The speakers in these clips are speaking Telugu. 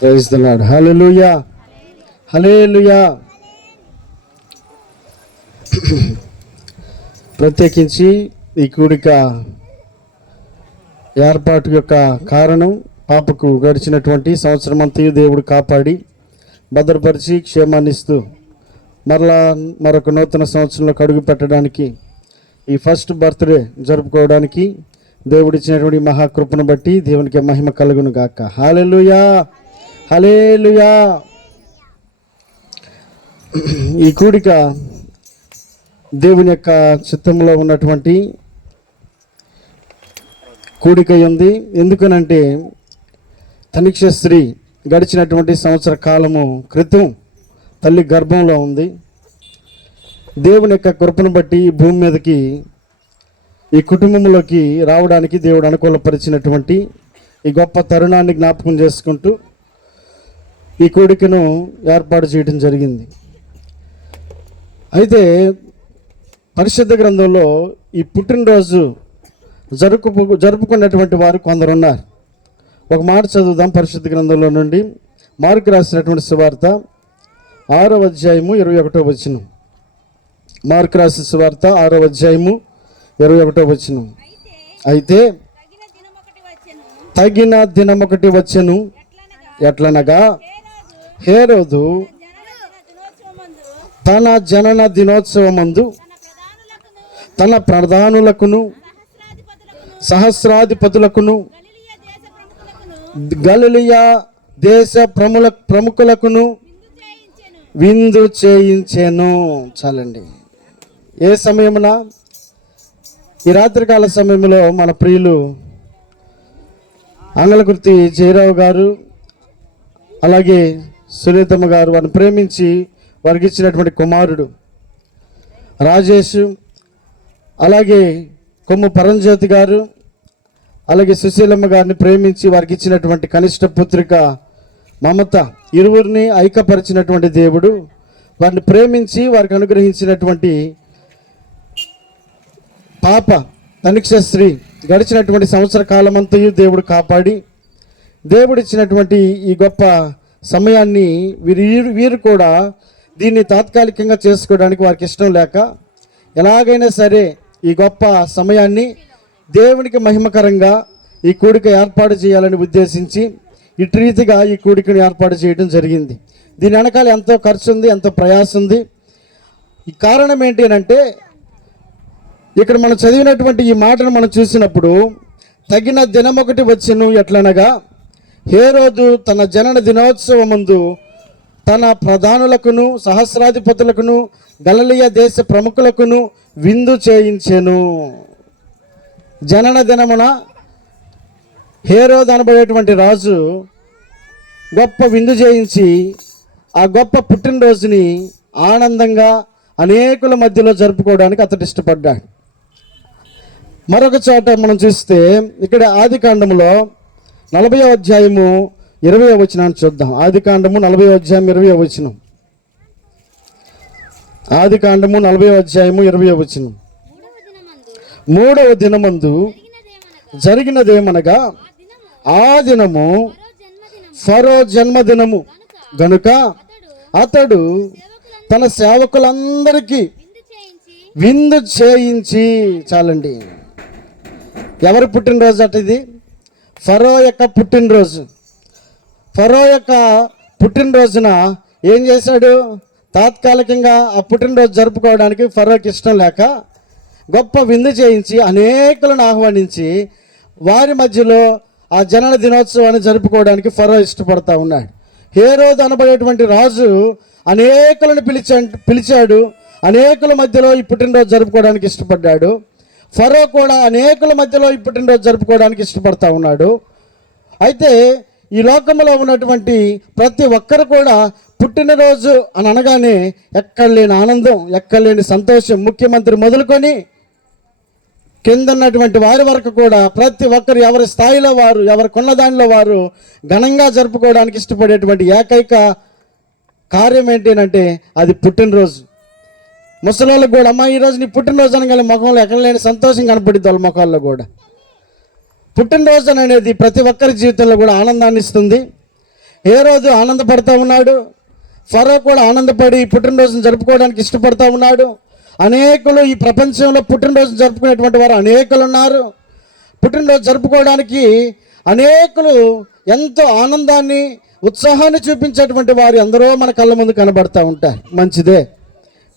Praise the Lord. Hallelujah, hallelujah. ప్రత్యేకించి ఈ కూడిక ఏర్పాటు యొక్క కారణం, పాపకు గడిచినటువంటి సంవత్సరం అంతా దేవుడు కాపాడి భద్రపరిచి క్షేమాన్ని ఇస్తూ మరలా మరొక నూతన సంవత్సరంలో అడుగు పెట్టడానికి, ఈ ఫస్ట్ బర్త్డే జరుపుకోవడానికి దేవుడిచ్చినటువంటి మహాకృపను బట్టి దేవునికి మహిమ కలుగును గాక. హల్లెలూయా, హల్లెలూయా. ఈ కూడిక దేవుని యొక్క చిత్తంలో ఉన్నటువంటి కూడిక ఉంది. ఎందుకనంటే తనిక్ష స్త్రీ గడిచినటువంటి సంవత్సర కాలము క్రితం తల్లి గర్భంలో ఉంది. దేవుని యొక్క కృపను బట్టి ఈ భూమి మీదకి, ఈ కుటుంబంలోకి రావడానికి దేవుడు అనుకూలపరిచినటువంటి ఈ గొప్ప తరుణాన్ని జ్ఞాపకం చేసుకుంటూ ఈ కూడికను ఏర్పాటు చేయడం జరిగింది. అయితే పరిశుద్ధ గ్రంథంలో ఈ పుట్టినరోజు జరుపుకున్నటువంటి వారు కొందరు ఉన్నారు. ఒక మాట చదువుదాం పరిశుద్ధ గ్రంథంలో నుండి. మార్కు రాసినటువంటి సువార్త 6వ అధ్యాయము 21వ వచనం. మార్కు రాసిన సువార్త 6వ అధ్యాయము 21వ వచనం. అయితే తగిన దినమొకటి వచ్చెను, ఎట్లనగా హేరోదు తన జనన దినోత్సవమందు తన ప్రధానులకును సహస్రాధిపతులకును గలిలయ దేశ ప్రముఖులకును విందు చేయించెను. చాలండి. ఏ సమయమున? ఈ రాత్రికాల సమయంలో మన ప్రియులు అంగళగుర్తి జయరావు గారు, అలాగే సునీతమ్మ గారు వారిని ప్రేమించి వారికి ఇచ్చినటువంటి కుమారుడు రాజేష్, అలాగే కొమ్ము పరంజ్యోతి గారు, అలాగే సుశీలమ్మ గారిని ప్రేమించి వారికి ఇచ్చినటువంటి కనిష్ట పుత్రిక మమత, ఇరువురిని ఐక్యపరిచినటువంటి దేవుడు వారిని ప్రేమించి వారికి అనుగ్రహించినటువంటి పాప తనిక్ష స్త్రీ గడిచినటువంటి సంవత్సర కాలమంతయు దేవుడు కాపాడి దేవుడిచ్చినటువంటి ఈ గొప్ప సమయాన్ని వీరు కూడా దీన్ని తాత్కాలికంగా చేసుకోవడానికి వారికి ఇష్టం లేక ఎలాగైనా సరే ఈ గొప్ప సమయాన్ని దేవునికి మహిమకరంగా ఈ కూడిక ఏర్పాటు చేయాలని ఉద్దేశించి ఇటు రీతిగా ఈ కూడికను ఏర్పాటు చేయడం జరిగింది. దీని వెనకాల ఎంతో ఖర్చు ఉంది, ఎంతో ప్రయాసం ఉంది. ఈ కారణం ఏంటి అంటే, ఇక్కడ మనం చదివినటువంటి ఈ మాటను మనం చూసినప్పుడు తగిన దినమొకటి వచ్చెను, ఎట్లనగా హేరోదు తన జనన దినోత్సవమందు తన ప్రధానులకును సహస్రాధిపతులకును గలిలయ దేశ ప్రముఖులకును విందు చేయించెను. జనన దినమున హేరోదు అనబడేటువంటి రాజు గొప్ప విందు చేయించి ఆ గొప్ప పుట్టినరోజుని ఆనందంగా అనేకుల మధ్యలో జరుపుకోవడానికి అతడు ఇష్టపడ్డాడు. మరొక చోట మనం చూస్తే ఇక్కడ ఆదికాండములో 40వ అధ్యాయము 20వ వచనాన్ని చూద్దాం. ఆదికాండము 40వ అధ్యాయం 20వ వచనం. ఆదికాండము 40వ అధ్యాయము 20వ వచనం. 3వ దినమందు జరిగినదేమనగా ఆ దినము ఫరో జన్మదినము గనుక అతడు తన సేవకులందరికీ విందు చేయించి. చాలండి. ఎవరి పుట్టినరోజు అట ఇది? ఫరో యొక్క పుట్టినరోజు. ఫరో యొక్క పుట్టినరోజున ఏం చేశాడు? తాత్కాలికంగా ఆ పుట్టినరోజు జరుపుకోవడానికి ఫరోకి ఇష్టం లేక గొప్ప విందు చేయించి అనేకులను ఆహ్వానించి వారి మధ్యలో ఆ జనన దినోత్సవాన్ని జరుపుకోవడానికి ఫరో ఇష్టపడతా ఉన్నాడు. హేరోదు అనబడేటువంటి రాజు అనేకులను పిలిచాడు. అనేకుల మధ్యలో ఈ పుట్టినరోజు జరుపుకోవడానికి ఇష్టపడ్డాడు. ఫరో కూడా అనేకుల మధ్యలో ఈ పుట్టినరోజు జరుపుకోవడానికి ఇష్టపడతా ఉన్నాడు. అయితే ఈ లోకంలో ఉన్నటువంటి ప్రతి ఒక్కరు కూడా పుట్టినరోజు అని అనగానే ఎక్కడ లేని ఆనందం, ఎక్కడ లేని సంతోషం, ముఖ్యమంత్రి మొదలుకొని కింద ఉన్నటువంటి వారి వరకు కూడా ప్రతి ఒక్కరు ఎవరి స్థాయిలో వారు, ఎవరి కొన్న దానిలో వారు ఘనంగా జరుపుకోవడానికి ఇష్టపడేటువంటి ఏకైక కార్యం ఏంటంటే అది పుట్టినరోజు. ముసలోళ్ళకి కూడా అమ్మ ఈరోజు నీ పుట్టినరోజు అనగానే ముఖంలో ఎక్కడ లేని సంతోషం కనపడుద్ది వాళ్ళ ముఖాల్లో కూడా. పుట్టినరోజు అనేది ప్రతి ఒక్కరి జీవితంలో కూడా ఆనందాన్ని ఇస్తుంది. ఏ రోజు ఆనందపడుతూ ఉన్నాడు, ఫరో కూడా ఆనందపడి పుట్టినరోజును జరుపుకోవడానికి ఇష్టపడుతూ ఉన్నాడు. అనేకులు ఈ ప్రపంచంలో పుట్టినరోజు జరుపుకునేటువంటి వారు అనేకులు ఉన్నారు. పుట్టినరోజు జరుపుకోవడానికి అనేకులు ఎంతో ఆనందాన్ని ఉత్సాహాన్ని చూపించేటువంటి వారు ఎందరో మన కళ్ళ ముందు కనబడుతూ ఉంటారు. మంచిదే,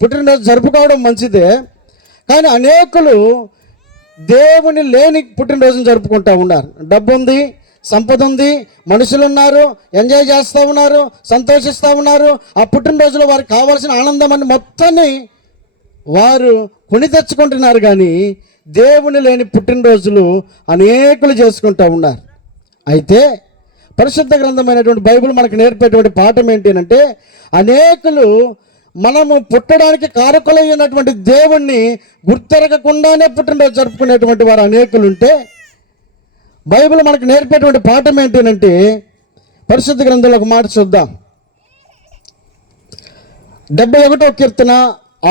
పుట్టినరోజు జరుపుకోవడం మంచిదే. కానీ అనేకులు దేవుని లేని పుట్టినరోజును జరుపుకుంటూ ఉన్నారు. డబ్బు ఉంది, సంపద ఉంది, మనుషులు ఉన్నారు, ఎంజాయ్ చేస్తూ ఉన్నారు, సంతోషిస్తూ ఉన్నారు. ఆ పుట్టినరోజులో వారికి కావాల్సిన ఆనందం మొత్తాన్ని వారు కొని తెచ్చుకుంటున్నారు. కానీ దేవుని లేని పుట్టినరోజులు అనేకులు చేసుకుంటూ ఉన్నారు. అయితే పరిశుద్ధ గ్రంథమైనటువంటి బైబిల్ మనకు నేర్పేటువంటి పాఠం ఏంటి అంటే, అనేకులు మనము పుట్టడానికి కారకులైనటువంటి దేవుణ్ణి గుర్తెరగకుండానే పుట్టినరోజు జరుపుకునేటువంటి వారు అనేకులు ఉంటే, బైబిల్ మనకు నేర్పేటువంటి పాఠం ఏంటంటే, పరిశుద్ధ గ్రంథంలో ఒక మాట చూద్దాం. 71వ కీర్తన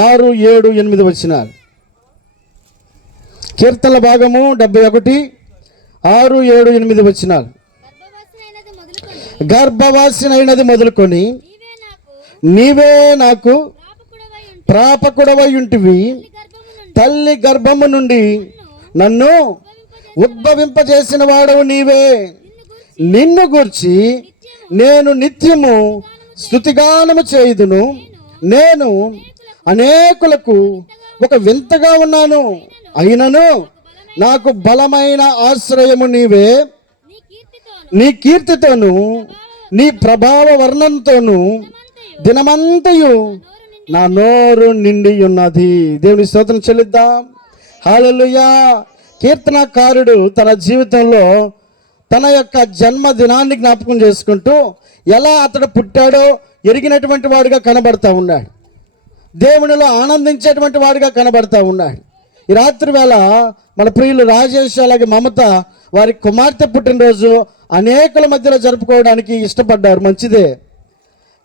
6, 7, 8 వచనాలు. కీర్తనల భాగము 71, 6, 7, 8 వచనాలు. గర్భవాసినైనది మొదలుకొని నీవే నాకు ప్రాపకుడవై ఉంటివి, తల్లి గర్భము నుండి నన్ను ఉద్భవింపజేసిన వాడవు నీవే. నిన్ను గూర్చి నేను నిత్యము స్తుతిగానము చేయుదును. నేను అనేకులకు ఒక వింతగా ఉన్నాను, అయినను నాకు బలమైన ఆశ్రయము నీవే. నీ కీర్తితోను నీ ప్రభావ వర్ణంతోను దినమంతయు నా నోరు నిండి ఉన్నది. దేవుని స్తోత్రం చెల్లిద్దాం. హల్లెలూయా. కీర్తనకారుడు తన జీవితంలో తన యొక్క జన్మదినాన్ని జ్ఞాపకం చేసుకుంటూ ఎలా అతడు పుట్టాడో ఎరిగినటువంటి వాడుగా కనబడతా ఉన్నాడు. దేవునిలో ఆనందించేటువంటి వాడిగా కనబడతా ఉన్నాడు. ఈ రాత్రి వేళ మన ప్రియులు రాజేష్ అలాగే మమత వారి కుమార్తె పుట్టినరోజు అనేకుల మధ్యలో జరుపుకోవడానికి ఇష్టపడ్డారు. మంచిదే.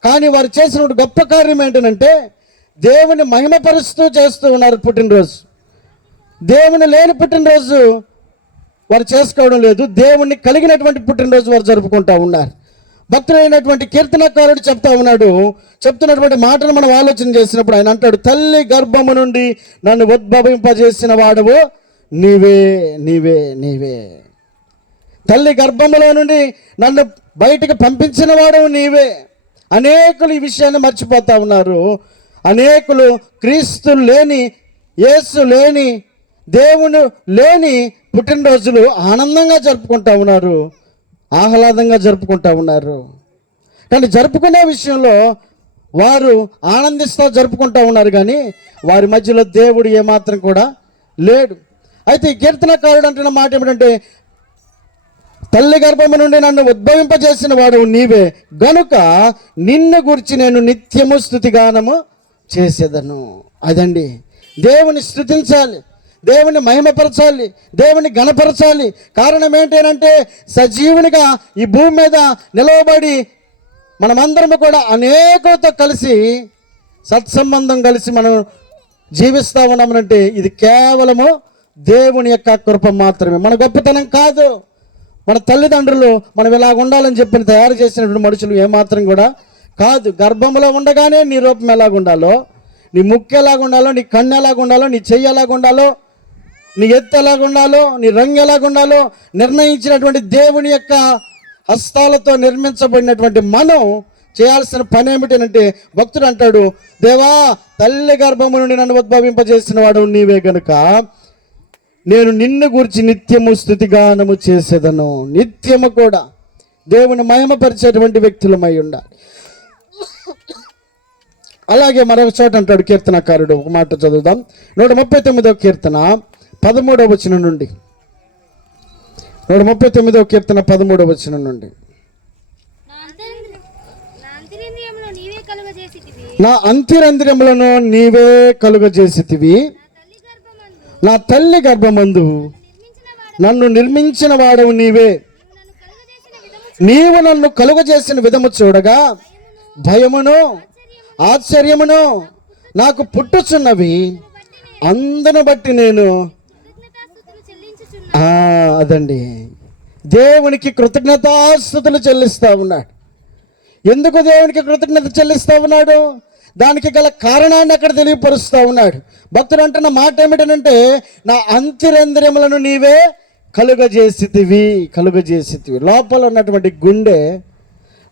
కానీ వారు చేసిన గొప్ప కార్యం ఏంటంటే, దేవుని మహిమపరుస్తూ చేస్తూ ఉన్నారు పుట్టినరోజు. దేవుని లేని పుట్టినరోజు వారు చేసుకోవడం లేదు, దేవుణ్ణి కలిగినటువంటి పుట్టినరోజు వారు జరుపుకుంటూ ఉన్నారు. భక్తుడైనటువంటి కీర్తనకారుడు చెప్తున్నటువంటి మాటను మనం ఆలోచన చేసినప్పుడు ఆయన అంటాడు, తల్లి గర్భము నుండి నన్ను ఉద్భవింపజేసిన వాడవు నీవే, నీవే, నీవే. తల్లి గర్భములో నుండి నన్ను బయటకు పంపించిన వాడవు నీవే. అనేకులు ఈ విషయాన్ని మర్చిపోతా ఉన్నారు. అనేకులు క్రీస్తు లేని, యేసు లేని, దేవుడు లేని పుట్టినరోజులు ఆనందంగా జరుపుకుంటా ఉన్నారు, ఆహ్లాదంగా జరుపుకుంటా ఉన్నారు. కానీ జరుపుకునే విషయంలో వారు ఆనందిస్తూ జరుపుకుంటా ఉన్నారు, కానీ వారి మధ్యలో దేవుడు ఏమాత్రం కూడా లేడు. అయితే ఈ కీర్తనకారుడు అంటున్న మాట ఏమిటంటే, తల్లి గర్భము నుండి నన్ను ఉద్భవింపజేసిన వాడు నీవే గనుక నిన్ను గురించి నేను నిత్యము స్తుతిగానము చేసేదను. అదండి, దేవుని స్తుతించాలి, దేవుని మహిమపరచాలి, దేవుని ఘనపరచాలి. కారణం ఏంటంటే, సజీవునిగా ఈ భూమి మీద నిలవబడి మనమందరము కూడా అనేకతో కలిసి సత్సంబంధం కలిసి మనం జీవిస్తూ ఉన్నామనంటే ఇది కేవలము దేవుని యొక్క కృప మాత్రమే, మన గొప్పతనం కాదు. మన తల్లిదండ్రులు మనం ఇలాగ ఉండాలని చెప్పి తయారు చేసినటువంటి మనుషులు ఏమాత్రం కూడా కాదు. గర్భంలో ఉండగానే నీ రూపం ఎలాగ ఉండాలో, నీ ముక్కు ఎలాగ ఉండాలో, నీ కన్ను ఎలాగ ఉండాలో, నీ చెయ్యి ఎలాగ ఉండాలో, నీ ఎత్తు ఎలాగ ఉండాలో, నీ రంగు ఎలాగ ఉండాలో నిర్ణయించినటువంటి దేవుని యొక్క హస్తాలతో నిర్మించబడినటువంటి మనం చేయాల్సిన పని ఏమిటంటే, భక్తుడు అంటాడు, దేవా తల్లి గర్భము నుండి నన్ను ఉద్భవింపజేసిన వాడు నీవే గనుక నేను నిన్ను గురించి నిత్యము స్తుతిగానము చేసేదను. నిత్యము కూడా దేవుని మహిమపరిచేటువంటి వ్యక్తులమై ఉండాలి. అలాగే మరొక చోట అంటాడు కీర్తనకారుడు, ఒక మాట చదువుదాం. 139వ కీర్తన 13వ వచనం నుండి. 139వ కీర్తన 13వ వచనం నుండి. నా అంత్యరంధ్రములను నీవే కలుగజేసితివి, నా తల్లి గర్భమందు నన్ను నిర్మించిన వాడవు నీవే. నీవు నన్ను కలుగజేసిన విధము చూడగా భయమును ఆశ్చర్యమును నాకు పుట్టుచున్నవి. అందును బట్టి నేను అదండి దేవునికి కృతజ్ఞతాస్తుతులు చెల్లిస్తా ఉన్నాడు. ఎందుకు దేవునికి కృతజ్ఞత చెల్లిస్తా ఉన్నాడు? దానికి గల కారణాన్ని అక్కడ తెలియపరుస్తూ ఉన్నాడు. భక్తుడు అంటున్న మాట ఏమిటనంటే, నా అంతరంద్రియములను నీవే కలుగజేసితివి. లోపల ఉన్నటువంటి గుండె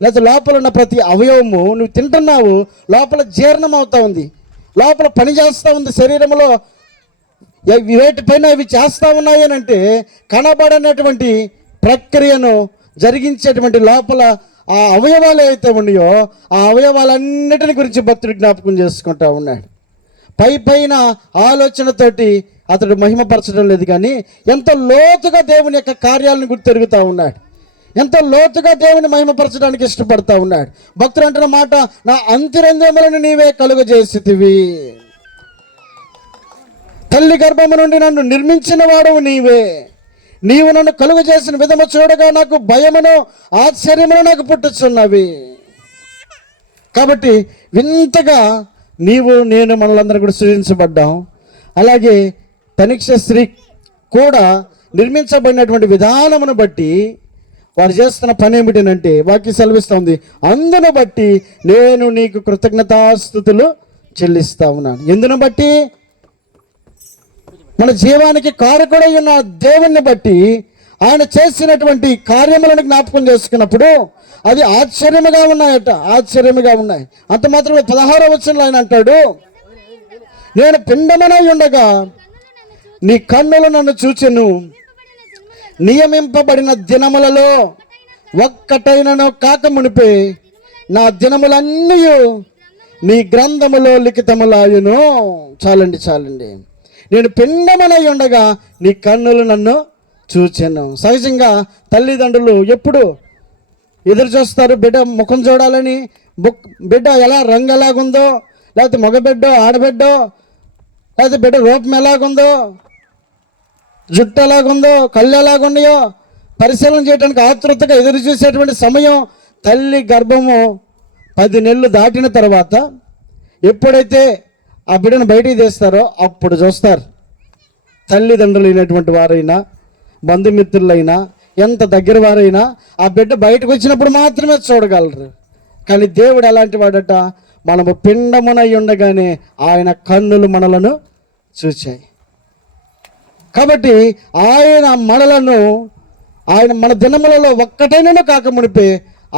లేదా లోపల ఉన్న ప్రతి అవయవము నువ్వు తింటున్నావు, లోపల జీర్ణం అవుతా ఉంది, లోపల పని చేస్తూ ఉంది. శరీరంలో వేటిపైన ఇవి చేస్తూ ఉన్నాయి అని అంటే కనబడనటువంటి ప్రక్రియను జరిగించేటువంటి లోపల ఆ అవయవాలు అయితే ఉన్నాయో ఆ అవయవాలన్నిటిని గురించి భక్తుడు జ్ఞాపకం చేసుకుంటా ఉన్నాడు. పైన ఆలోచనతోటి అతడు మహిమపరచడం లేదు, కానీ ఎంతో లోతుగా దేవుని యొక్క కార్యాలను గుర్తెరుగుతూ ఉన్నాడు, ఎంతో లోతుగా దేవుని మహిమపరచడానికి ఇష్టపడతా ఉన్నాడు. భక్తుడు అంటున్న మాట, నా అంతరంద్రియములను నీవే కలుగజేసితివి. తల్లి గర్భము నుండి నన్ను నిర్మించిన వాడవు నీవే. నీవు నన్ను కలుగు చేసిన విధము చూడగా నాకు భయమును ఆశ్చర్యమును నాకు పుట్టుచున్నవి. కాబట్టి వింతగా నీవు నేను మనలందరూ కూడా సృజించబడ్డాం. అలాగే తనిక్ష స్త్రీ కూడా నిర్మించబడినటువంటి విధానమును బట్టి వారు చేస్తున్న పని ఏమిటనంటే వాక్యం సెలవిస్తుంది, అందును బట్టి నేను నీకు కృతజ్ఞతాస్తుతులు చెల్లిస్తా ఉన్నాను. ఎందును బట్టి? మన జీవానికి కారకుడై ఉన్న దేవుణ్ణి బట్టి ఆయన చేసినటువంటి కార్యములను జ్ఞాపకం చేసుకున్నప్పుడు అది ఆశ్చర్యముగా ఉన్నాయి. అంత మాత్రమే 16వ వచనంలో ఆయన అంటాడు, నేను పిండమనై ఉండగా నీ కన్నులు నన్ను చూచెను, నియమింపబడిన దినములలో ఒక్కటైనను కాక మునిపే నా దినములన్నీ నీ గ్రంథములో లిఖితములాయును. చాలండి. నేను పిండమనై ఉండగా నీ కన్నులు నన్ను చూచెను. సహజంగా తల్లిదండ్రులు ఎప్పుడు ఎదురు చూస్తారు బిడ్డ ముఖం చూడాలని, బిడ్డ ఎలా రంగు ఎలాగుందో, లేకపోతే మగబిడ్డో ఆడబిడ్డో, లేకపోతే బిడ్డ రూపం ఎలాగుందో, జుట్టు ఎలాగుందో, కళ్ళు ఎలాగున్నాయో పరిశీలన చేయడానికి ఆతృతగా ఎదురు చూసేటువంటి సమయం తల్లి గర్భము 10 నెలలు దాటిన తర్వాత ఎప్పుడైతే ఆ బిడ్డను బయటికి తీస్తారో అప్పుడు చూస్తారు. తల్లిదండ్రులు అయినటువంటి వారైనా బంధుమిత్రులైనా ఎంత దగ్గర వారైనా ఆ బిడ్డ బయటకు వచ్చినప్పుడు మాత్రమే చూడగలరు. కానీ దేవుడు ఎలాంటి వాడట, మనము పిండమునై ఉండగానే ఆయన కన్నులు మనలను చూచాయి. కాబట్టి ఆయన మన దినములలో ఒక్కటైనా కాక మునిపే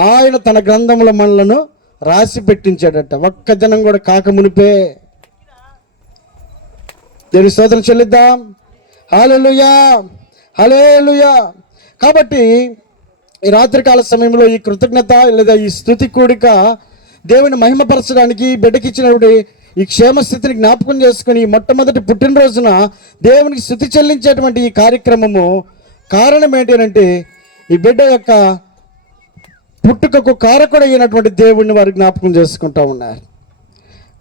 ఆయన తన గ్రంథముల మనలను రాసి పెట్టించాడట. ఒక్క దినం కూడా కాక మునిపే. దేవుని స్తోత్రం చెల్లిద్దాం. హల్లెలూయా. కాబట్టి ఈ రాత్రికాల సమయంలో ఈ కృతజ్ఞత లేదా ఈ స్తుతి కూడిక దేవుని మహిమపరచడానికి బిడ్డకిచ్చినటువంటి ఈ క్షేమస్థితిని జ్ఞాపకం చేసుకుని మొట్టమొదటి పుట్టినరోజున దేవునికి స్తుతి చెల్లించేటువంటి ఈ కార్యక్రమము కారణం ఏంటంటే ఈ బిడ్డ యొక్క పుట్టుకకు కారకుడైనటువంటి దేవుడిని వారు జ్ఞాపకం చేసుకుంటూ ఉన్నారు.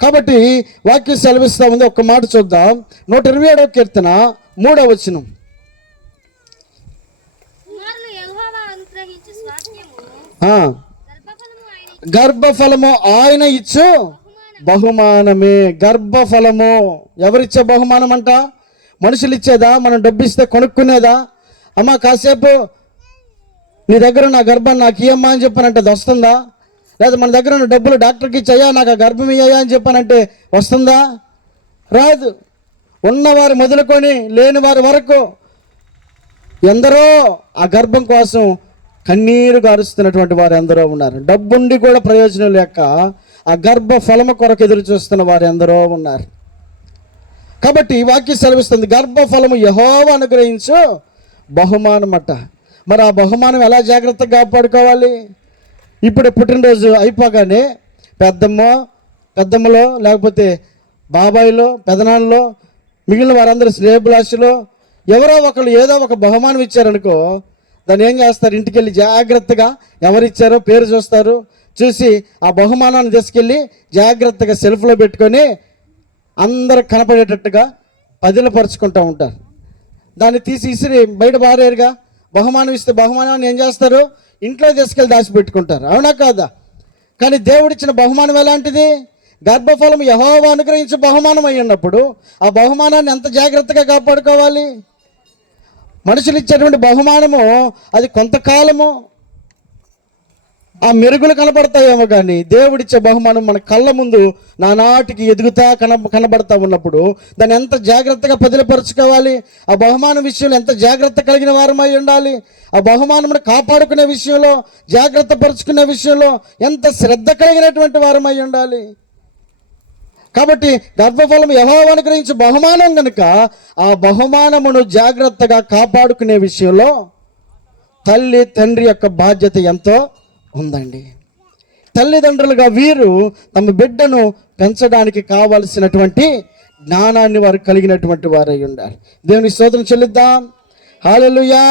కాబట్టి వాక్యం సెలవిస్తూ ఉంది. ఒక్క మాట చూద్దాం. 127వ కీర్తన 3వ వచనం. గర్భఫలము ఆయన ఇచ్చు బహుమానమే. గర్భఫలము ఎవరిచ్చే బహుమానం అంట? మనుషులు ఇచ్చేదా? మనం డబ్బు ఇస్తే కొనుక్కునేదా? అమ్మా కాసేపు నీ దగ్గర నా గర్భాన్ని నాకు ఇయ్యమ్మా అని చెప్పానంటే అది వస్తుందా? లేదా మన దగ్గర ఉన్న డబ్బులు డాక్టర్కి ఇచ్చాయా నాకు ఆ గర్భం ఇయ్యా అని చెప్పానంటే వస్తుందా? రాదు. ఉన్నవారు మొదలుకొని లేని వారి వరకు ఎందరో ఆ గర్భం కోసం కన్నీరు గారుస్తున్నటువంటి వారు ఎందరో ఉన్నారు. డబ్బుండి కూడా ప్రయోజనం లేక ఆ గర్భ ఫలము కొరకు ఎదురు చూస్తున్న వారు ఎందరో ఉన్నారు. కాబట్టి ఈ వాక్యం సెలవిస్తుంది, గర్భఫలము యెహోవా అనుగ్రహించు బహుమానం అట. మరి ఆ బహుమానం ఎలా జాగ్రత్తగా కాపాడుకోవాలి? ఇప్పుడు పుట్టినరోజు అయిపోగానే పెద్దమ్మలో లేకపోతే బాబాయిలో పెదనాన్నలో మిగిలిన వారందరూ శ్రేయభిలాషులో ఎవరో ఒకరు ఏదో ఒక బహుమానం ఇచ్చారనుకో, దాన్ని ఏం చేస్తారు? ఇంటికి వెళ్ళి జాగ్రత్తగా ఎవరిచ్చారో పేరు చూస్తారు, చూసి ఆ బహుమానాన్ని తీసుకెళ్ళి జాగ్రత్తగా సెల్ఫ్లో పెట్టుకొని అందరు కనపడేటట్టుగా పదిలపరుచుకుంటూ ఉంటారు. దాన్ని తీసి ఇసిరి బయట బారేరుగా. బహుమానం ఇస్తే బహుమానాన్ని ఏం చేస్తారు? ఇంట్లో తీసుకెళ్ళి దాచిపెట్టుకుంటారు. అవునా కాదా? కానీ దేవుడిచ్చిన బహుమానం ఎలాంటిది? గర్భఫలం యెహోవా అనుగ్రహించే బహుమానం అయి ఉన్నప్పుడు ఆ బహుమానాన్ని ఎంత జాగ్రత్తగా కాపాడుకోవాలి? మనుషులు ఇచ్చేటువంటి బహుమానము అది కొంతకాలము ఆ మెరుగులు కనబడతాయేమో, కానీ దేవుడిచ్చే బహుమానం మన కళ్ళ ముందు నానాటికి ఎదుగుతా కనబడతా ఉన్నప్పుడు దాన్ని ఎంత జాగ్రత్తగా పదిలపరుచుకోవాలి? ఆ బహుమానం విషయంలో ఎంత జాగ్రత్త కలిగిన వారమై ఉండాలి? ఆ బహుమానమును కాపాడుకునే విషయంలో, జాగ్రత్త పరుచుకునే విషయంలో ఎంత శ్రద్ధ కలిగినటువంటి వారమై ఉండాలి? కాబట్టి గర్భఫలం యెహోవా అనుగ్రహించే బహుమానం కనుక ఆ బహుమానమును జాగ్రత్తగా కాపాడుకునే విషయంలో తల్లి తండ్రి యొక్క బాధ్యత ఎంతో ఉందండి. తల్లిదండ్రులుగా వీరు తమ బిడ్డను పెంచడానికి కావలసినటువంటి జ్ఞానాన్ని వారు కలిగినటువంటి వారై ఉండాలి. దేవునికి స్తోత్రం చెల్లిద్దాం. హల్లెలూయా.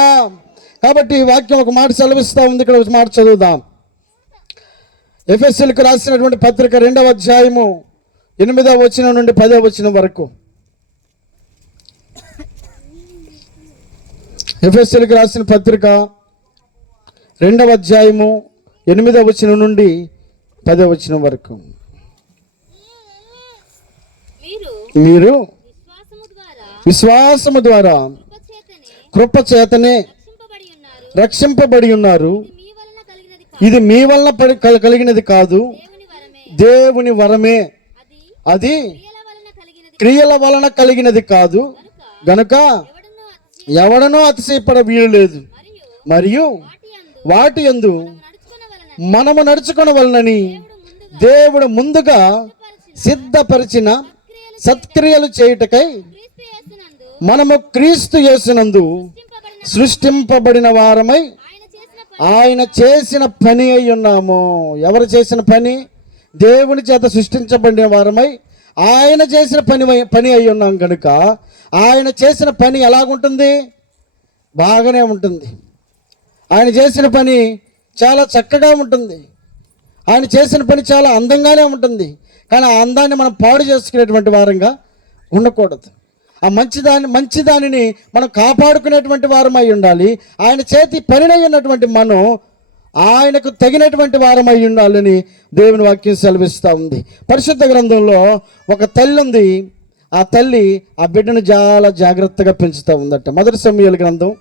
కాబట్టి ఈ వాక్యం ఒక మాట సెలవిస్తూ ఉంది. ఇక్కడ ఒక మాట చదువుదాం. ఎఫెసీయులకు రాసినటువంటి పత్రిక 2వ అధ్యాయము 8వ వచనం నుండి 10వ వచనం వరకు. ఎఫెసీయులకు రాసిన పత్రిక 2వ అధ్యాయము 8వ వచనం నుండి 10వ వచనం వరకు. మీరు విశ్వాసము ద్వారా కృప చేతనే రక్షింపబడి ఉన్నారు. ఇది మీ వలన కలిగినది కాదు, దేవుని వరమే. అది క్రియల వలన కలిగినది కాదు గనుక ఎవడనూ అతిశయపడ వీలు లేదు. మరియు వాటి యందు మనము నడుచుకొనవలనని దేవుడు ముందుగా సిద్ధపరిచిన సత్క్రియలు చేయుటకై మనము క్రీస్తు యేసునందు సృష్టింపబడిన వారమై ఆయన చేసిన పని అయి ఉన్నాము. ఎవరు చేసిన పని? దేవుని చేత సృష్టించబడిన వారమై ఆయన చేసిన పని అయి ఉన్నాం కనుక ఆయన చేసిన పని ఎలాగుంటుంది? బాగానే ఉంటుంది. ఆయన చేసిన పని చాలా చక్కగా ఉంటుంది. ఆయన చేసిన పని చాలా అందంగానే ఉంటుంది. కానీ ఆ అందాన్ని మనం పాడు చేసుకునేటువంటి వారంగా ఉండకూడదు. ఆ మంచిదానిని మనం కాపాడుకునేటువంటి వారమై ఉండాలి. ఆయన చేతి పనినై ఉన్నటువంటి మనం ఆయనకు తగినటువంటి వారమై ఉండాలని దేవుని వాక్యం సెలవిస్తూ ఉంది. పరిశుద్ధ గ్రంథంలో ఒక తల్లి ఉంది. ఆ తల్లి ఆ బిడ్డను చాలా జాగ్రత్తగా పెంచుతూ ఉందట. మొదటి సమూయేలు గ్రంథం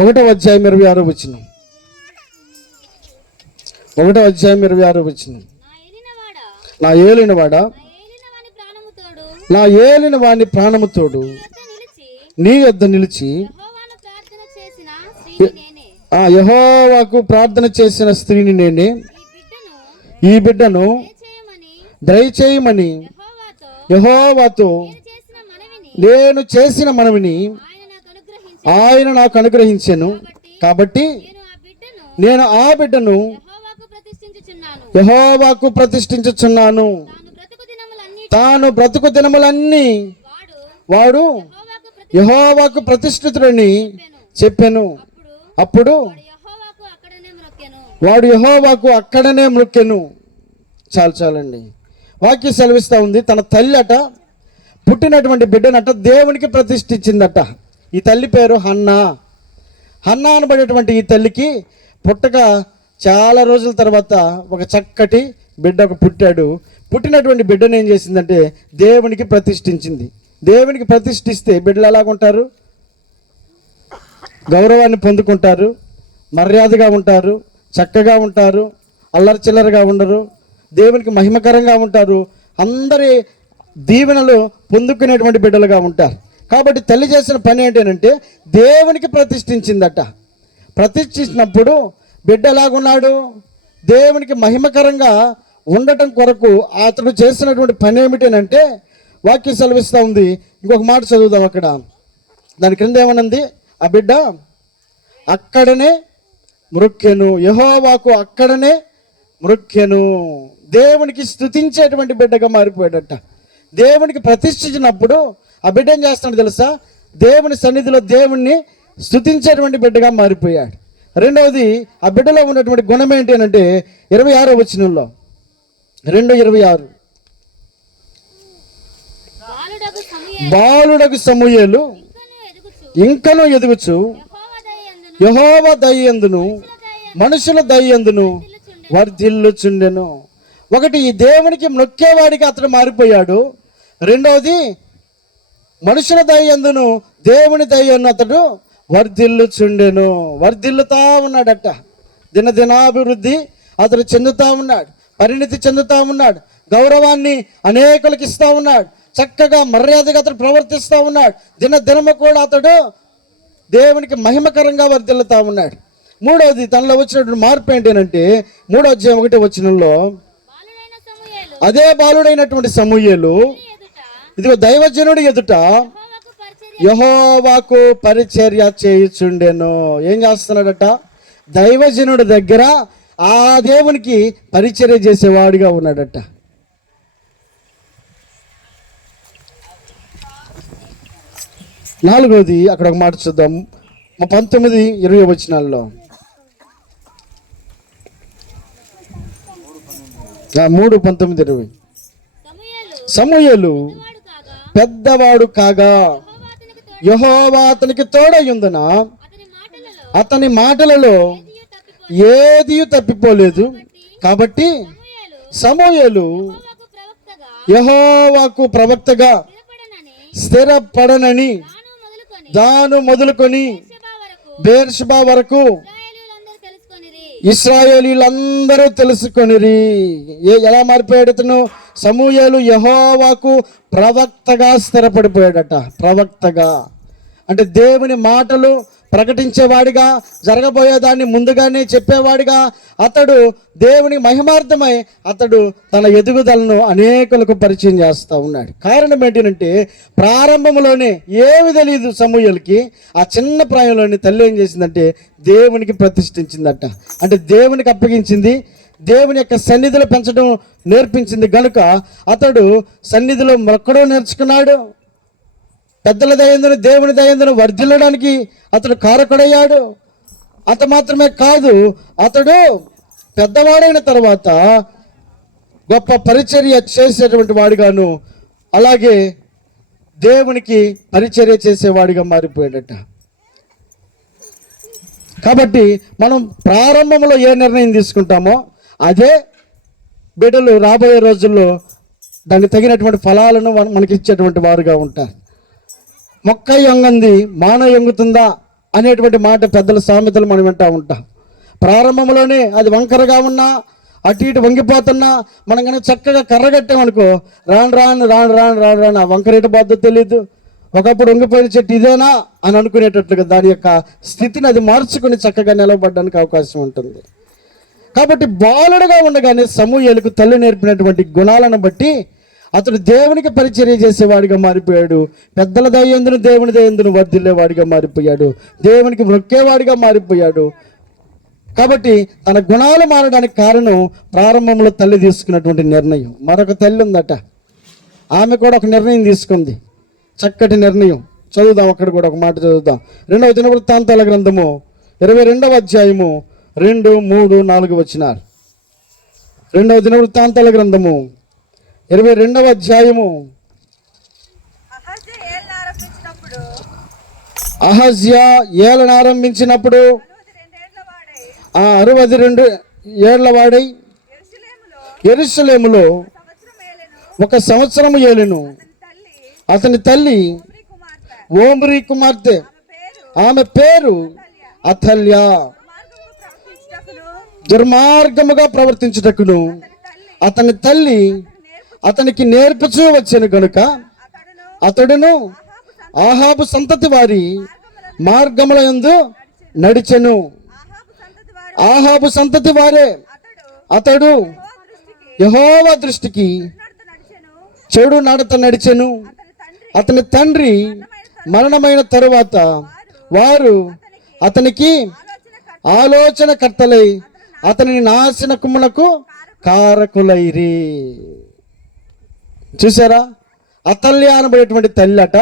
1వ అధ్యాయం 26వ వచనం. 1వ అధ్యాయం 26వ వచనం. నా ఏలిన వాని ప్రాణముతోడు నీ యొద్ద నిలిచి యెహోవాకు ప్రార్థన చేసిన స్త్రీని నేనే. ఈ బిడ్డను దయచేయమని యెహోవాతో నేను చేసిన మనవిని ఆయన నాకు అనుగ్రహించెను. కాబట్టి నేను ఆ బిడ్డను యెహోవాకు ప్రతిష్ఠించుచున్నాను. తాను బ్రతుకు దినములన్నీ వాడు యెహోవాకు ప్రతిష్ఠితుడని చెప్పెను. అప్పుడు వాడు యెహోవాకు అక్కడనే మ్రొక్కెను. చాలండి. వాక్యం సెలవిస్తూ ఉంది. తన తల్లి అట పుట్టినటువంటి బిడ్డనట దేవునికి ప్రతిష్ఠించిందట. ఈ తల్లి పేరు హన్నా. హన్నా అనబడేటువంటి ఈ తల్లికి పుట్టక చాలా రోజుల తర్వాత ఒక చక్కటి బిడ్డ పుట్టాడు. పుట్టినటువంటి బిడ్డను ఏం చేసిందంటే దేవునికి ప్రతిష్ఠించింది. దేవునికి ప్రతిష్ఠిస్తే బిడ్డలు ఎలాగుంటారు? గౌరవాన్ని పొందుకుంటారు, మర్యాదగా ఉంటారు, చక్కగా ఉంటారు, అల్లరి చిల్లరగా ఉండరు, దేవునికి మహిమకరంగా ఉంటారు, అందరి దీవెనలు పొందుకునేటువంటి బిడ్డలుగా ఉంటారు. కాబట్టి తల్లి చేసిన పని ఏంటంటే దేవునికి ప్రతిష్ఠించిందట. ప్రతిష్ఠించినప్పుడు బిడ్డ ఎలాగున్నాడు? దేవునికి మహిమకరంగా ఉండటం కొరకు అతడు చేసినటువంటి పని ఏమిటంటే వాక్యం సెలవిస్తూ ఉంది. ఇంకొక మాట చదువుదాం. అక్కడ దాని క్రింద ఏమనుంది? ఆ బిడ్డ అక్కడనే మ్రొక్కెను. యెహోవాకు అక్కడనే మ్రొక్కెను. దేవునికి స్తుతించేటువంటి బిడ్డగా మారిపోయాడట. దేవునికి ప్రతిష్ఠించినప్పుడు ఆ బిడ్డ ఏం చేస్తాడు తెలుసా? దేవుని సన్నిధిలో దేవుణ్ణి స్తుతించేటువంటి బిడ్డగా మారిపోయాడు. రెండవది, ఆ బిడ్డలో ఉన్నటువంటి గుణం ఏంటి అంటే 26వ వచనంలో 2:26 బాలుడగు సమూయేలు ఇంకనూ ఎదుగుచు యెహోవా దయయందును మనుషుల దయయందును వర్ధిల్లుచుండెను. ఒకటి, ఈ దేవునికి మొక్కేవాడిగా అతడు మారిపోయాడు. రెండవది, మనుషుల దయయందును దేవుని దయను అతడు వర్ధిల్లుచుండెను. వర్ధిల్లుతా ఉన్నాడట. దినదినాభివృద్ధి అతడు చెందుతా ఉన్నాడు, పరిణితి చెందుతా ఉన్నాడు, గౌరవాన్ని అనేకులకు ఇస్తా ఉన్నాడు, చక్కగా మర్యాదగా అతడు ప్రవర్తిస్తూ ఉన్నాడు. దినము కూడా అతడు దేవునికి మహిమకరంగా వర్ధిల్లుతా ఉన్నాడు. మూడవది, తనలో వచ్చినటువంటి మార్పు ఏంటంటే 3వ అధ్యాయం 1వ వచనంలో, అదే బాలుడైనటువంటి సమూయేలు ఇదిగో దైవజనుడి ఎదుట యెహోవాకు పరిచర్య చేయుచుండెను. ఏం చేస్తున్నాడట? దైవజనుడి దగ్గర ఆ దేవునికి పరిచర్య చేసేవాడిగా ఉన్నాడట. నాలుగవది, అక్కడ ఒక మాట చూద్దాం, 19-20 వచనాల్లో. 3:19-20. సమూయేలు పెద్దవాడు కాగా యెహోవా అతనికి తోడయ్యుందున అతని మాటలలో ఏది తప్పిపోలేదు. కాబట్టి సమూయేలు యెహోవాకు ప్రవక్తగా స్థిరపడనని దాను మొదలుకొని బేర్షెబా వరకు ఇశ్రాయేలీలందరూ తెలుసుకొనిరి. ఎలా మారిపోయాడు ఇతను? సమూయేలు యెహోవాకు ప్రవక్తగా స్థిరపడిపోయాడట. ప్రవక్తగా అంటే దేవుని మాటలు ప్రకటించేవాడిగా, జరగబోయేదాన్ని ముందుగానే చెప్పేవాడిగా అతడు దేవుని మహిమార్థమై అతడు తన ఎదుగుదలను అనేకులకు పరిచయం చేస్తూ ఉన్నాడు. కారణం ఏంటంటే ప్రారంభంలోనే ఏమి తెలియదు సమూయేలుకి. ఆ చిన్న ప్రాయంలోనే తల్లి ఏం చేసిందంటే దేవునికి ప్రతిష్ఠించిందట. అంటే దేవునికి అప్పగించింది, దేవుని యొక్క సన్నిధిలో పెంచడం నేర్పించింది గనుక అతడు సన్నిధిలో మొక్కడం నేర్చుకున్నాడు. పెద్దల దయందును దేవుని దయందును వర్ధిల్లడానికి అతడు కారకుడయ్యాడు. అంత మాత్రమే కాదు, అతడు పెద్దవాడైన తర్వాత గొప్ప పరిచర్య చేసేటువంటి వాడిగాను, అలాగే దేవునికి పరిచర్య చేసేవాడిగా మారిపోయాడట. కాబట్టి మనం ప్రారంభంలో ఏ నిర్ణయం తీసుకుంటామో అదే బిడ్డలు రాబోయే రోజుల్లో దానికి తగినటువంటి ఫలాలను మనకి ఇచ్చేటువంటి వారుగా ఉంటారు. మొక్క యొంగంది మాన యొంగుతుందా అనేటువంటి మాట పెద్దల సామెతలు మనం వింటూ ఉంటాం. ప్రారంభంలోనే అది వంకరగా ఉన్నా, అటు ఇటు వంగిపోతున్నా మనం కనుక చక్కగా కర్రగట్టామనుకో, రాను రాను రాను రాను రాను రాను ఆ వంకరేట బాధ్యత తెలియదు. ఒకప్పుడు వంగిపోయిన చెట్టు ఇదేనా అని అనుకునేటట్లుగా దాని యొక్క స్థితిని అది మార్చుకుని చక్కగా నిలబడడానికి అవకాశం ఉంటుంది. కాబట్టి బాలుడుగా ఉండగానే సమూయేలుకు తల్లి నేర్పినటువంటి గుణాలను బట్టి అతడు దేవునికి పరిచర్య చేసేవాడిగా మారిపోయాడు. పెద్దల దయందును దేవుని దయందును వర్ధిల్లేవాడిగా మారిపోయాడు. దేవునికి మొక్కేవాడిగా మారిపోయాడు. కాబట్టి తన గుణాలు మారడానికి కారణం ప్రారంభంలో తల్లి తీసుకున్నటువంటి నిర్ణయం. మరొక తల్లి ఉందట, ఆమె కూడా ఒక నిర్ణయం తీసుకుంది, చక్కటి నిర్ణయం. చదువుదాం, అక్కడ కూడా ఒక మాట చదువుదాం. 2వ దినవృత్తాంతాల గ్రంథము 22వ అధ్యాయము 2, 3, 4 వచనాలు. 2వ దినవృత్తాంతాల గ్రంథము 22వ అధ్యాయము. అహజ్యా ఏలన ఆరంభించినప్పుడు 62 ఏళ్ల వాడై యెరూషలేములో 1 సంవత్సరము ఏలెను. అతని తల్లి ఓమ్రీ కుమార్తె, ఆమె పేరు అతల్యా. దుర్మార్గముగా ప్రవర్తించుటకును అతని తల్లి అతనికి నేర్పుచూ వచ్చాను గనుక అతడును ఆహాబు సంతతి వారి మార్గముల యందు నడిచెను. ఆహాబు సంతతి వారే అతడు యెహోవా దృష్టికి చెడు నడత నడిచెను. అతని తండ్రి మరణమైన తరువాత వారు అతనికి ఆలోచనకర్తలై అతని నాశనకమునకు కారకులైరి. చూసారా, అతల్య అనబడేటువంటి తల్లట.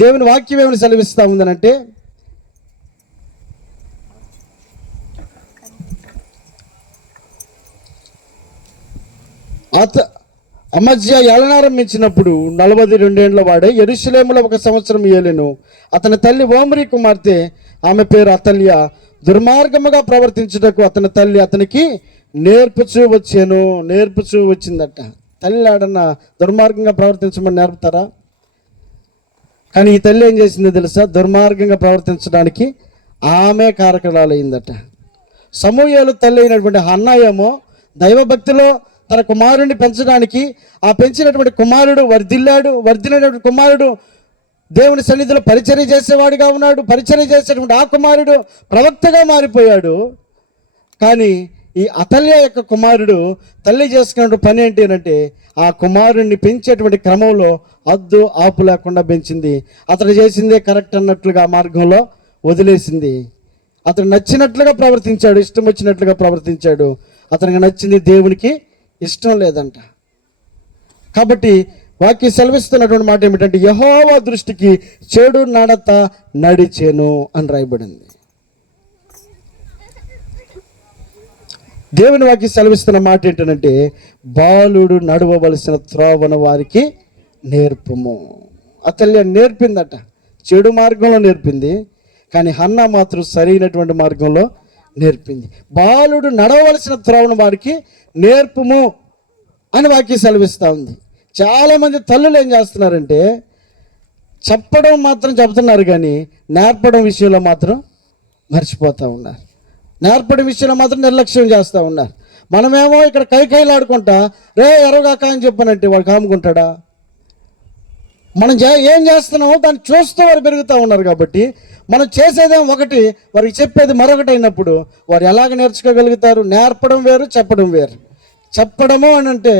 దేవుని వాక్యం ఏమని సెలవిస్తా ఉందనంటే, అమజ్యా ఏలనారంభించినప్పుడు 42 ఏళ్ల వాడే యెరూషలేములో 1 సంవత్సరం ఏలెను. అతని తల్లి ఓమ్రీ కుమార్తె, ఆమె పేరు అతల్య. దుర్మార్గముగా ప్రవర్తించుటకు అతని తల్లి అతనికి నేర్పుచూ వచ్చిందట. తల్లి ఆడన్నా దుర్మార్గంగా ప్రవర్తించమని నేర్పుతారా? కానీ ఈ తల్లి ఏం చేసిందో తెలుసా? దుర్మార్గంగా ప్రవర్తించడానికి ఆమె కారకురాలయ్యిందట. సమూయేలు తల్లి అయినటువంటి హన్నా ఏమో దైవభక్తిలో తన కుమారుడిని పెంచడానికి, ఆ పెంచినటువంటి కుమారుడు వర్ధిల్లినటువంటి కుమారుడు దేవుని సన్నిధిలో పరిచర్య చేసేవాడిగా ఉన్నాడు. పరిచర్య చేసేటువంటి ఆ కుమారుడు ప్రవక్తగా మారిపోయాడు. కానీ ఈ అతల్య యొక్క కుమారుడు తల్లి చేసుకున్న పని ఏంటి అంటే, ఆ కుమారుడిని పెంచేటువంటి క్రమంలో అద్దు ఆపు లేకుండా పెంచింది. అతడు చేసిందే కరెక్ట్ అన్నట్లుగా మార్గంలో వదిలేసింది. అతను నచ్చినట్లుగా ప్రవర్తించాడు, ఇష్టం వచ్చినట్లుగా ప్రవర్తించాడు. అతనికి నచ్చింది దేవునికి ఇష్టం లేదంట. కాబట్టి వాక్యం సెలవిస్తున్నటువంటి మాట ఏమిటంటే, యెహోవా దృష్టికి చెడు నడత నడిచెను అని రాయబడింది. దేవుని వాక్యం సెలవిస్తున్న మాట ఏంటంటే, బాలుడు నడవవలసిన త్రోవను వారికి నేర్పము. అతల్య నేర్పిందట, చెడు మార్గంలో నేర్పింది. కానీ హన్నా మాత్రం సరైనటువంటి మార్గంలో నేర్పింది. బాలుడు నడవవలసిన త్రోవను వారికి నేర్పము అని వాక్యం సెలవిస్తూ ఉంది. చాలామంది తల్లులు ఏం చేస్తున్నారంటే, చెప్పడం మాత్రం చెప్తున్నారు కానీ నేర్పడం విషయంలో మాత్రం మర్చిపోతూ ఉన్నారు. నేర్పడం విషయంలో మాత్రం నిర్లక్ష్యం చేస్తూ ఉన్నారు. మనమేమో ఇక్కడ కైలాడుకుంటా రే ఎరగాక అని చెప్పనంటే వాడు కాముకుంటాడా? మనం ఏం చేస్తున్నామో దాన్ని చూస్తూ వారు పెరుగుతూ ఉన్నారు. కాబట్టి మనం చేసేదేమో ఒకటి, వారికి చెప్పేది మరొకటి అయినప్పుడు వారు ఎలాగ నేర్చుకోగలుగుతారు? నేర్పడం వేరు, చెప్పడం వేరు. చెప్పడము అని అంటే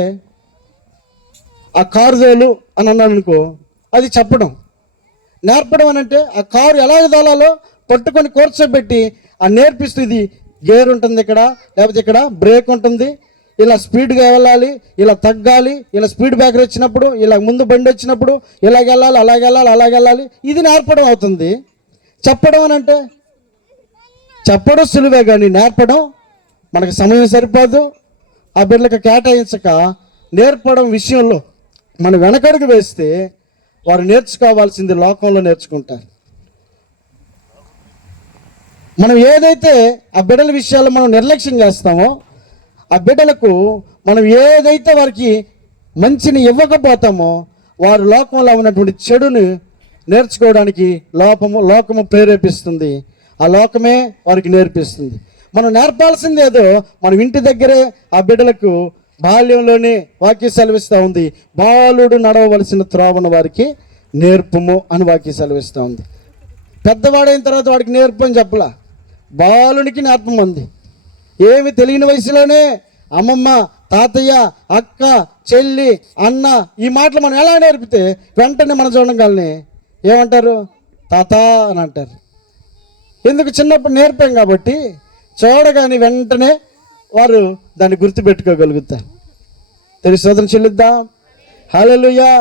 ఆ కారు తోలు అని అన్నాను అనుకో, అది చెప్పడం. నేర్పడం అని అంటే ఆ కారు ఎలాగ తోలాలో పట్టుకొని కూర్చోబెట్టి ఆ నేర్పిస్తూ, ఇది గేర్ ఉంటుంది ఇక్కడ, లేకపోతే ఇక్కడ బ్రేక్ ఉంటుంది, ఇలా స్పీడ్గా వెళ్ళాలి, ఇలా తగ్గాలి, ఇలా స్పీడ్ బ్రేకర్ వచ్చినప్పుడు, ఇలా ముందు బండి వచ్చినప్పుడు ఇలాగెళ్ళాలి, అలాగెళ్ళాలి. ఇది నేర్పడం అవుతుంది. చెప్పడం అని అంటే చెప్పడం సులువే కానీ నేర్పడం మనకు సమయం సరిపోదు. ఆ బిడ్డలకు కేటాయించక నేర్పడం విషయంలో మనం వెనకడుగు వేస్తే వారు నేర్చుకోవాల్సింది లోకంలో నేర్చుకుంటారు. మనం ఏదైతే ఆ బిడ్డల విషయాల్లో మనం నిర్లక్ష్యం చేస్తామో, ఆ బిడ్డలకు మనం ఏదైతే వారికి మంచిని ఇవ్వకపోతామో, వారు లోకంలో ఉన్నటువంటి చెడుని నేర్చుకోవడానికి లోకము ప్రేరేపిస్తుంది. ఆ లోకమే వారికి నేర్పిస్తుంది. మనం నేర్పాల్సింది ఏదో మనం ఇంటి దగ్గరే ఆ బిడ్డలకు బాల్యంలోనే వాక్యం సెలవిస్తూ ఉంది. బాలుడు నడవవలసిన త్రోవను వారికి నేర్పము అని వాక్యం సెలవిస్తూ ఉంది. పెద్దవాడైన తర్వాత వాడికి నేర్పు అని చెప్పలా, బాలునికి నేర్పమంది. ఏమి తెలియని వయసులోనే అమ్మమ్మ, తాతయ్య, అక్క, చెల్లి, అన్న ఈ మాటలు మనం ఎలా నేర్పితే వెంటనే మన చూడగానే ఏమంటారు? తాత అని అంటారు. ఎందుకు? చిన్నప్పుడు నేర్పాం కాబట్టి చూడగానే వెంటనే వారు దాన్ని గుర్తుపెట్టుకోగలుగుతారు. తెలిసి సోదరం చెల్లిద్దాం. హల్లెలూయా.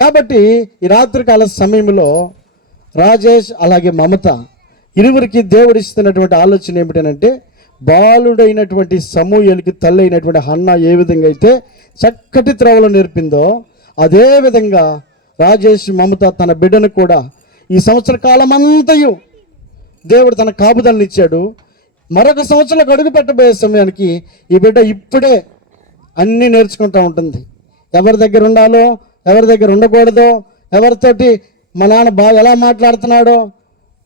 కాబట్టి ఈ రాత్రికాల సమయంలో రాజేష్ అలాగే మమత ఇరువురికి దేవుడు ఇస్తున్నటువంటి ఆలోచన ఏమిటంటే, బాలుడైనటువంటి సమూయేలుకి తల్లి అయినటువంటి హన్నా ఏ విధంగా అయితే చక్కటి త్రోవలో నేర్పిందో, అదే విధంగా రాజేష్ మమత తన బిడ్డను కూడా ఈ సంవత్సర కాలం అంతయు దేవుడు తన కాపుదలను ఇచ్చాడు. మరొక సంవత్సరంలో అడుగు పెట్టబోయే సమయానికి ఈ బిడ్డ ఇప్పుడే అన్నీ నేర్చుకుంటూ ఉంటుంది. ఎవరి దగ్గర ఉండాలో, ఎవరి దగ్గర ఉండకూడదో, ఎవరితోటి మా నాన్న ఎలా మాట్లాడుతున్నాడో,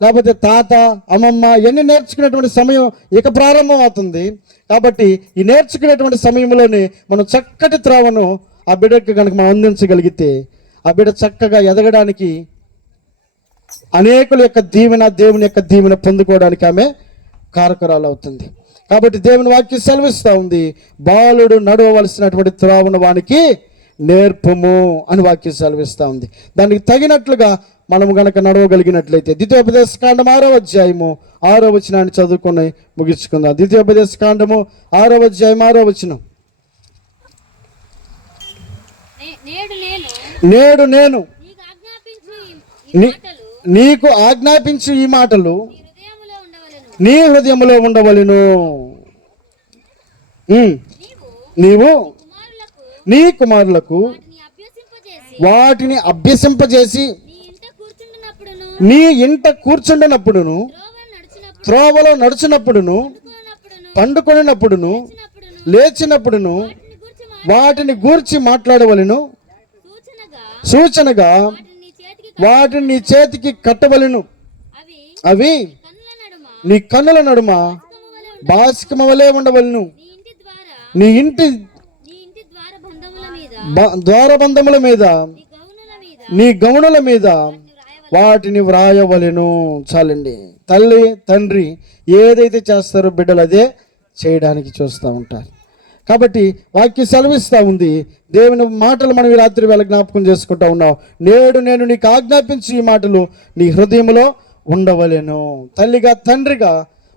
లేకపోతే తాత, అమ్మమ్మ ఇవన్నీ నేర్చుకునేటువంటి సమయం ఇక ప్రారంభం అవుతుంది. కాబట్టి ఈ నేర్చుకునేటువంటి సమయంలోనే మనం చక్కటి త్రోవను ఆ బిడ్డకి కనుక మనం అందించగలిగితే, ఆ బిడ్డ చక్కగా ఎదగడానికి, అనేకుల యొక్క దీవెన, దేవుని యొక్క దీవెన పొందుకోవడానికి ఆమె కారకురాలు అవుతుంది. కాబట్టి దేవుని వాక్యం సెలవిస్తూ ఉంది, బాలుడు నడవవలసినటువంటి త్రోవను వానికి నేర్పము అని వాక్యం సెలవిస్తూ ఉంది. దానికి తగినట్లుగా మనము గనక నడవగలిగినట్లయితే, ద్వితీయోపదేశ కాండము 6వ అధ్యాయము 6వ వచనాన్ని చదువుకొని ముగించుకుందాం. ద్వితీయోపదేశ కాండము 6వ అధ్యాయం 6వ వచనం. నేడు నేను నీకు ఆజ్ఞాపించు ఈ మాటలు నీ హృదయములో ఉండవలెను. నీవు నీ కుమారులకు వాటిని అభ్యసింపజేసి నీ ఇంట కూర్చుండినప్పుడును త్రోవలో నడుచునప్పుడును పండుకొనినప్పుడును లేచినప్పుడును వాటిని గూర్చి మాట్లాడవలెను. సూచనగా వాటిని నీ చేతికి కట్టవలెను. అవి నీ కన్నుల నడుమ బాసికము వలె ఉండవలెను. నీ ఇంటి ద్వారబంధముల మీద నీ గౌనుల మీద వాటిని వ్రాయవలెను. చాలండి. తల్లి తండ్రి ఏదైతే చేస్తారో బిడ్డలు అదే చేయడానికి చూస్తూ ఉంటారు. కాబట్టి వాక్యం సెలవిస్తూ ఉంది. దేవుని మాటలు మనం ఈ రాత్రి వేళ జ్ఞాపకం చేసుకుంటూ ఉన్నాం. నేడు నేను నీకు ఆజ్ఞాపించి ఈ మాటలు నీ హృదయంలో ఉండవలెను. తల్లిగా తండ్రిగా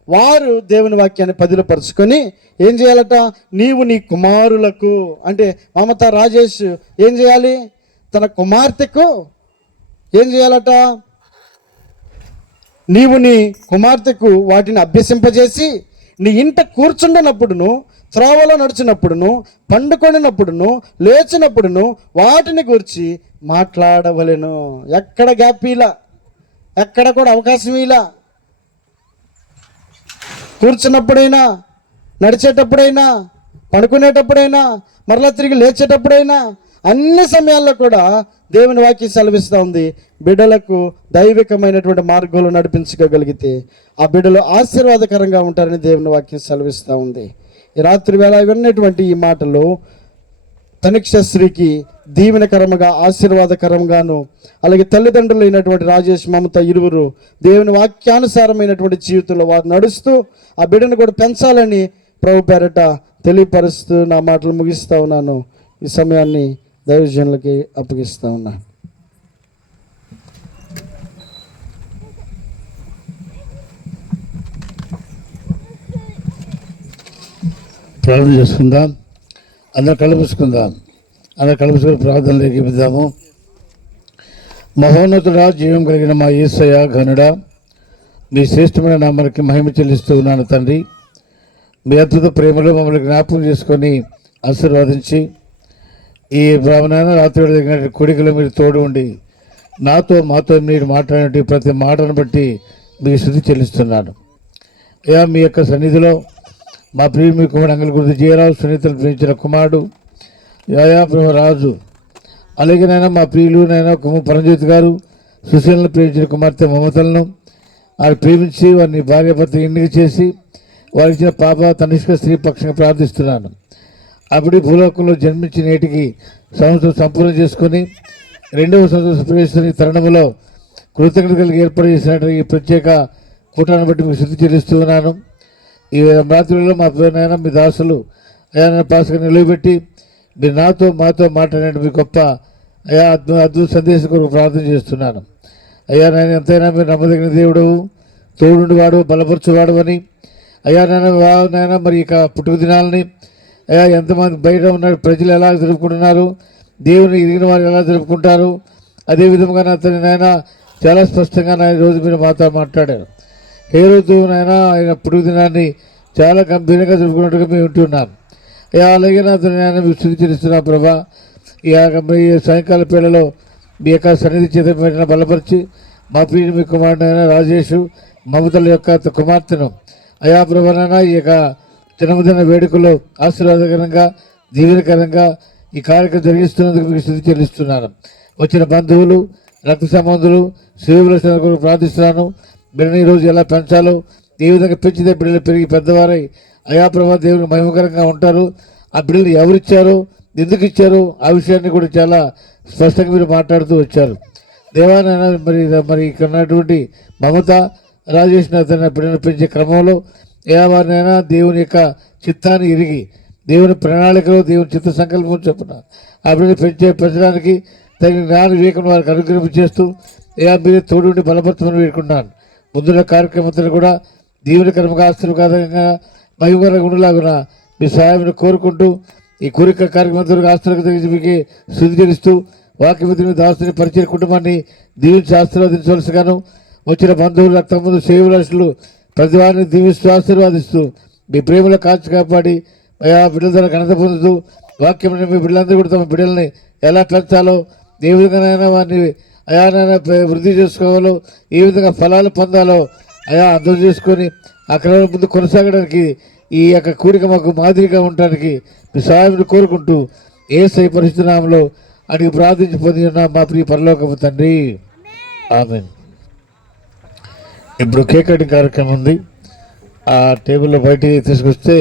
వారు దేవుని వాక్యాన్ని పదిలపరుచుకొని ఏం చేయాలట? నీవు నీ కుమారులకు, అంటే మమత రాజేష్ ఏం చేయాలి? తన కుమార్తెకు ఏం చేయాలట? నీవు నీ కుమార్తెకు వాటిని అభ్యసింపజేసి నీ ఇంట కూర్చుండనప్పుడును, త్రోవలో నడిచినప్పుడును, పండుకొనినప్పుడును, లేచినప్పుడును వాటిని గురించి మాట్లాడవలెను. ఎక్కడ గ్యాప్ ఇలా, ఎక్కడ కూడా అవకాశం ఇలా. కూర్చున్నప్పుడైనా, నడిచేటప్పుడైనా, పడుకునేటప్పుడైనా, మరలా తిరిగి లేచేటప్పుడైనా, అన్ని సమయాల్లో కూడా దేవుని వాక్యం సెలవిస్తూ ఉంది. బిడ్డలకు దైవికమైనటువంటి మార్గంలో నడిపించగలిగితే ఆ బిడ్డలు ఆశీర్వాదకరంగా ఉంటారని దేవుని వాక్యం సెలవిస్తూ ఉంది. ఈ రాత్రి వేళ విన్నటువంటి ఈ మాటలు తనిక్షశ్రీకి దీవెనకరంగా ఆశీర్వాదకరంగాను, అలాగే తల్లిదండ్రులు అయినటువంటి రాజేష్ మమత ఇరువురు దేవుని వాక్యానుసారమైనటువంటి జీవితంలో వారు నడుస్తూ ఆ బిడ్డను కూడా పెంచాలని ప్రభు పేరట తెలియపరుస్తూ నా మాటలు ముగిస్తూ ఉన్నాను. ఈ సమయాన్ని దైవజనులకి అప్పగిస్తూ ఉన్నాను. ప్రార్థన చేసుకుందాం. అందరూ కలుపుకుందాం. అందరూ కలుపుకొని ప్రార్థనలోకి వెళ్దాము. మహోన్నతుడా, జీవం కలిగిన మా యేసయ్య ఘనుడా, మీ శ్రేష్టమైన నామానికి మహిమ చెల్లిస్తూ ఉన్నాను తండ్రి. మీ అద్భుత ప్రేమలో మమ్మల్ని జ్ఞాపకం చేసుకొని ఆశీర్వదించి ఈ బ్రాహ్మణ రాత్రి దగ్గర కోడికలో మీరు తోడు ఉండి మాతో మీరు మాట్లాడే ప్రతి మాటను బట్టి మీకు శుద్ధి చెల్లిస్తున్నాను. అయ్యా, మీ యొక్క సన్నిధిలో మా ప్రియ మీ కుమారుడు అంగళ గురించి జయరావు సునీతలు ప్రేమించిన కుమారుడు యాయా రాజు, అలాగే నైనా మా ప్రియులు నైనా పరంజ్యోతి గారు సుశీలను ప్రేమించిన కుమార్తె మమతలను వారు ప్రేమించి వారిని భార్యాభర్త ఎన్నిక చేసి వారికి ఇచ్చిన పాప తనిష్క స్త్రీ పక్షంగా ప్రార్థిస్తున్నాను. అప్పుడు భూలోకంలో జన్మించి నేటికి సంవత్సరం సంపూర్ణ చేసుకొని రెండవ సంవత్సరం ప్రవేశిస్తున్న తరుణంలో కృతజ్ఞత కలిగి ఏర్పాటు చేసినట్టు ఈ ప్రత్యేక కూటాన్ని బట్టి మీకు శుద్ధి చెల్లిస్తూ ఉన్నాను. ఈ రాత్రులలో మా పేరునైనా మీ దాసులు అయా పాస్గా నిలవబెట్టి మీరు మాతో మాట్లాడినట్టు మీ గొప్ప అయా అద్భుత సందేశం కొరకు ప్రార్థన చేస్తున్నాను. అయ్యా నేను ఎంతైనా మీరు నమ్మదగిన దేవుడవు, తోడుండి వాడు, బలపరచువాడు అని. అయ్యా నాయన మరి ఇక పుట్టుక దినాలని అయ్యా ఎంతమంది బయట ఉన్న ప్రజలు ఎలా జరుపుకుంటున్నారు, దేవుని ఎరిగిన వారు ఎలా జరుపుకుంటారు, అదేవిధంగా అతని నాయన చాలా స్పష్టంగా నా రోజు మీరు మాతో మాట్లాడారు. ఏ రోజు నాయన ఆయన పుట్టుక దినాన్ని చాలా గంభీరంగా జరుపుకున్నట్టుగా మేము వింటున్నాను. అయ్యా అలాగే అతని నాయన మీకు స్థితి చెల్లిస్తున్నా ప్రభా. ఈ సాయంకాల పేళలో మీ యొక్క సన్నిధి చేత పెట్టిన బలపరిచి మా ప్రియుడు మీ కుమారుడైన రాజేష్ మమతల యొక్క కుమార్తెను అయా ప్రభానైనా ఈ యొక్క జన్మదిన వేడుకలో ఆశీర్వాదకరంగా దీవెనకరంగా ఈ కార్యక్రమం జరిగిస్తున్నందుకు మీకు స్థితి చెల్లిస్తున్నాను. వచ్చిన బంధువులు, రక్త సంబంధులు, సేవల కొరకు ప్రార్థిస్తున్నాను. బిడ్డని ఈరోజు ఎలా పెంచాలో, ఏ విధంగా పెంచితే బిడ్డలు పెరిగి పెద్దవారై అయా ప్రభా దేవునికి మహిమకరంగా ఉంటారు. ఆ బిడ్డలు ఎవరిచ్చారో, ఎందుకు ఇచ్చారో ఆ విషయాన్ని కూడా చాలా స్పష్టంగా మీరు మాట్లాడుతూ వచ్చారు. దేవానైనా మరి ఇక్కడ ఉన్నటువంటి మమత రాజేష్ అతని బిడ్డను పెంచే క్రమంలో వారినైనా దేవుని యొక్క చిత్తాన్ని ఎరిగి దేవుని ప్రణాళికలో దేవుని చిత్త సంకల్పం చొప్పున ఆ బిడ్డను పెంచడానికి తగిన జ్ఞాన వివేకం వారికి అనుగ్రహం చేస్తూ మీరే తోడుండి బలపరచమని వేడుకుంటున్నాను. ముందున్న కార్యక్రమంతో కూడా దీవెనకరంగా ఆశీర్వాదంగా మహిమకరంగా ఉండేలాగున మీ సహాయం కోరుకుంటూ ఈ కోరిక కార్యక్రమంతో ఆస్తులకు మీకు శుద్ధి చేస్తూ వాక్యమిత్రుని దాస్తుని పరిచయ కుటుంబాన్ని దీవించి ఆశీర్వదించవలసిగాను వచ్చిన బంధువులు, రక్తబంధువులు, సేవలసులు ప్రతి వారిని దీవిస్తూ ఆశీర్వాదిస్తూ మీ ప్రేమలో కాచి కాపాడి అయా బిడ్డల ద్వారా ఘనత పొందుతూ వాక్యం మీ బిడ్డలందరూ కూడా తమ బిడ్డల్ని ఎలా పెంచాలో, ఏ విధంగానైనా వారిని అయానైనా వృద్ధి చేసుకోవాలో, ఏ విధంగా ఫలాలు పొందాలో అయా అర్థం చేసుకొని అక్కడ ముందు కొనసాగడానికి ఈ యొక్క కూడిక మాకు మాదిరిగా ఉండడానికి మీ సహాయం కోరుకుంటూ యేసయ్య పరిశుద్ధ నామములో అడిగి ప్రార్థించి పొంది ఉన్న మా ప్రియ పరలోకపు తండ్రి ఆమేన్. ఇప్పుడు కేక్ కటింగ్ కార్యక్రమం ఉంది. ఆ టేబుల్లో బయటికి తీసుకొస్తే